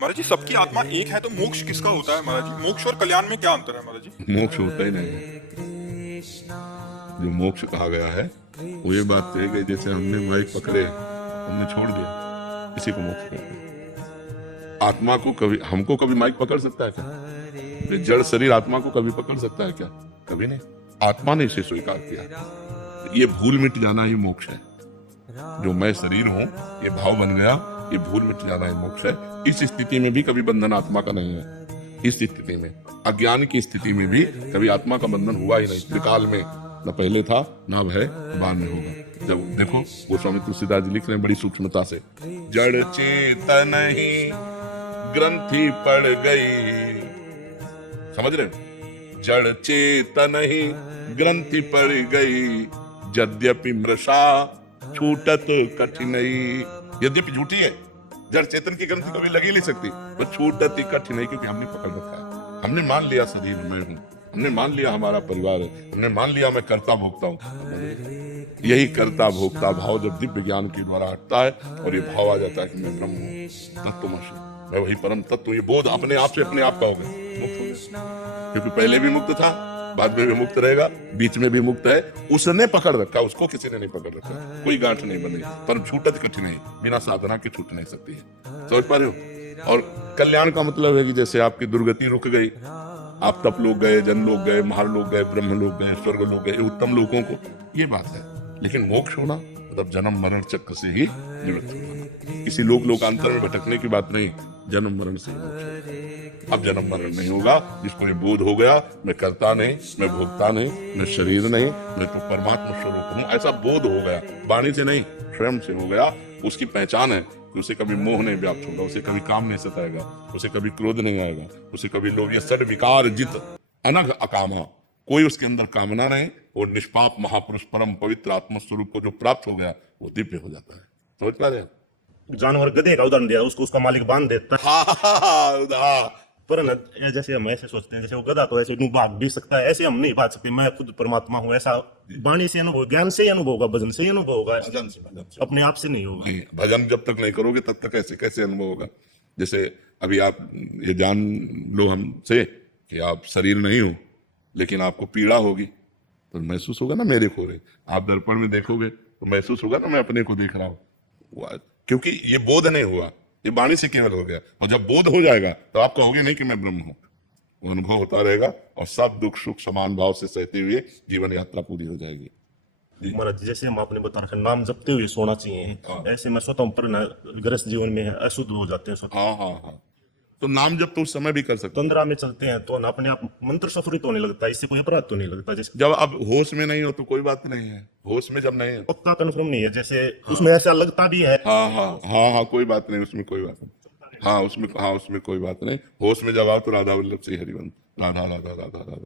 महाराज जी सबकी आत्मा एक है तो मोक्ष किसका होता है महाराज जी? मोक्ष और कल्याण में क्या अंतर है महाराज जी? मोक्ष होता ही नहीं है। जो मोक्ष कहा गया है वो ये बात है कि जैसे हमने माइक पकड़े हमने छोड़ दिया, इसी को मोक्ष कहते हैं। आत्मा को कभी, हमको कभी माइक पकड़ सकता है क्या? ये जड़ शरीर आत्मा को कभी पकड़ सकता है क्या? कभी नहीं। आत्मा ने इसे स्वीकार किया। ये भूल मिट जाना ही मोक्ष है। जो मैं शरीर हूं, ये भाव बन गया, ये भूल मिट जाना ही मोक्ष है। इस स्थिति में भी कभी बंधन आत्मा का नहीं है। इस स्थिति में, अज्ञान की स्थिति में भी कभी आत्मा का बंधन हुआ ही नहीं। त्रिकाल में न पहले था, न अब है, बाद में होगा। जब देखो गोस्वामी तुलसीदास जी लिख रहे हैं बड़ी सूक्ष्मता से, जड़ चेतन ही ग्रंथि पड़ गई। समझ रहे हो? जड़ चेतन ही ग्रंथि पड़ गई, यद्यपि मृषा छूटत कठिनाई। यद्यपि झूठी है, जड़ चेतन की ग्रंथि कभी लगी नहीं सकती, पर छूटत ही कठिनाई, क्योंकि हमने पकड़ रखा है। हमने मान लिया शरीर मैं हूं, हमने मान लिया हमारा परिवार है, हमने मान लिया मैं कर्ता भोक्ता हूं। यही कर्ता भोक्ता भाव जब दिव्य ज्ञान के द्वारा हटता है और ये भाव आ जाता है कि मैं ब्रह्म हूं, तत्वमसि, मैं वही परम तत्व, ये बोध अपने आप से अपने आप का हो गया, मुक्त हो गया। क्योंकि पहले भी मुक्त था, बाद में भी मुक्त रहेगा, बीच में भी मुक्त है। उसने पकड़ रखा, उसको किसी ने नहीं पकड़ रखा। कोई गांठ नहीं बनी, पर छूटत कठिनाई बिना साधना के छूट नहीं सकती है। समझ पा रहे हो? और कल्याण का मतलब है कि जैसे आपकी दुर्गति रुक गई, आप तप लोग गए, जन लोग गए, महार लोग गए, ब्रह्म लोग गए, स्वर्ग लोग गए, उत्तम लोगों को, ये बात है। लेकिन मोक्ष होना मतलब जन्म मरण चक्र से ही निवृत्त होना। किसी लोकांतर में भटकने की बात नहीं, जन्म मरण से मोक्ष। अब जन्म मरण नहीं होगा। जिसको ये बोध हो गया, मैं करता नहीं, मैं भोगता नहीं, मैं शरीर नहीं, मैं तो परमात्मा स्वरूप हूँ, ऐसा बोध हो गया, वाणी से नहीं स्वयं से हो गया। उसकी पहचान है कि उसे कभी मोह नहीं व्याप्त होगा, उसे कभी काम नहीं सताएगा, उसे कभी क्रोध नहीं आएगा, उसे कभी लोभ या सड विकार जित अनघ अकामा, कोई उसके अंदर कामना नहीं। वो निष्पाप महापुरुष परम पवित्र आत्म स्वरूप को जो प्राप्त हो गया वो दिव्य हो जाता है। समझ पा रहे हैं? जानवर गधे का उदाहरण दिया, उसको उसका मालिक बांध देता है। पर न, जैसे हम ऐसे सोचते हैं जैसे वो गधा तो ऐसे भाग भी सकता है, ऐसे हम नहीं भाग सकते। मैं खुद परमात्मा हूँ, ऐसा वाणी से अनुभव, ज्ञान से ही अनुभव होगा, भजन से ही अनुभव होगा, भजन से अपने आप से नहीं होगा। भजन जब तक नहीं करोगे तब तक कैसे अनुभव होगा? जैसे अभी आप ये जान लो हमसे कि आप शरीर नहीं हो, लेकिन आपको पीड़ा होगी तो महसूस होगा ना मेरे को रे। आप दर्पण में देखोगे तो महसूस होगा ना मैं अपने को देख रहा हूँ, क्योंकि ये बोध नहीं हुआ, ये वाणी से केवल हो गया। और जब बोध हो जाएगा तो आप कहोगे नहीं कि मैं ब्रह्म हूं, वो अनुभव होता रहेगा और सब दुख सुख समान भाव से सहते हुए जीवन यात्रा पूरी हो जाएगी। महाराज जैसे हम आपने बता रखा नाम जपते हुए सोना चाहिए, ऐसे मैं स्वतः पर गृहस्थ जीवन में अशुद्ध हो जाते हैं। हाँ, तो नाम जब तो उस समय भी कर सकते। तंद्रा में चलते हैं तो अपने आप मंत्र सफरित होने लगता है, इससे कोई अपराध तो नहीं लगता। जैसे जब अब होश में नहीं हो तो कोई बात नहीं है, होश में जब नहीं है पक्का कन्फर्म नहीं है, जैसे उसमें ऐसा लगता भी है। हाँ, कोई बात नहीं, उसमें कोई बात नहीं। हाँ, उसमें कोई बात नहीं। होश में जब आओ तो राधा वल्लभ से हरिवंश, राधा राधा राधा राधा।